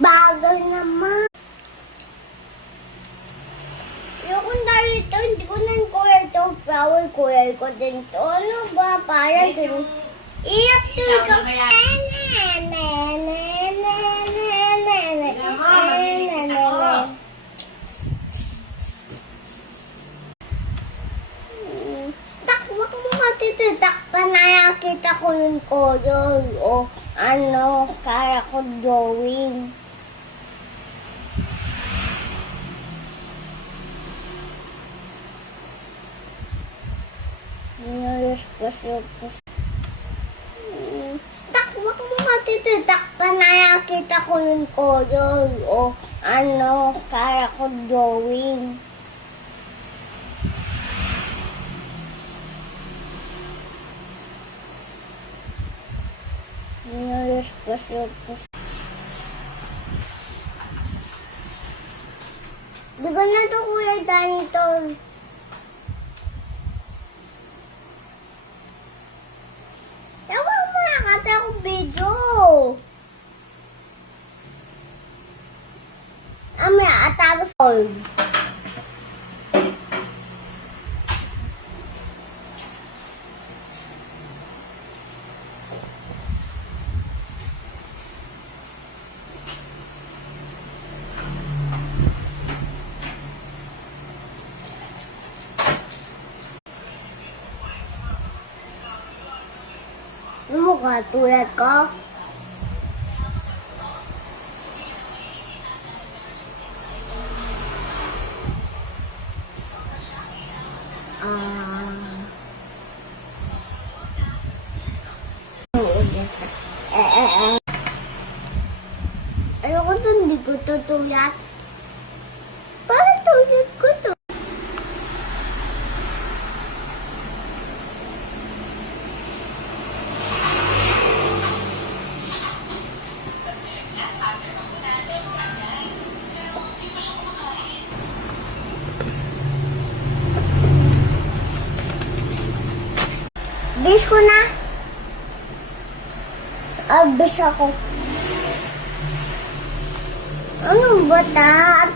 Bagal naman. Ayoko na ito. Hindi ko na kuya ito. Flower kuya ko din to. Ano ba? Parang din. Iyak to ikaw. Takwak mo ka dito. Takpanaya kita ko yung color. O ano, kaya ko drawing. Takwak mo ka dito. Takpanaya kita ko yung color. O ano, kaya ko drawing. Di ko na ito kuya ganito. Tawa mo na kata akong video. Tapos all. Mukha tulad ko. Ayoko to, hindi ko to tulad. Parang tulad ko to. Bis ko na. Bis ako. Ano ba ta?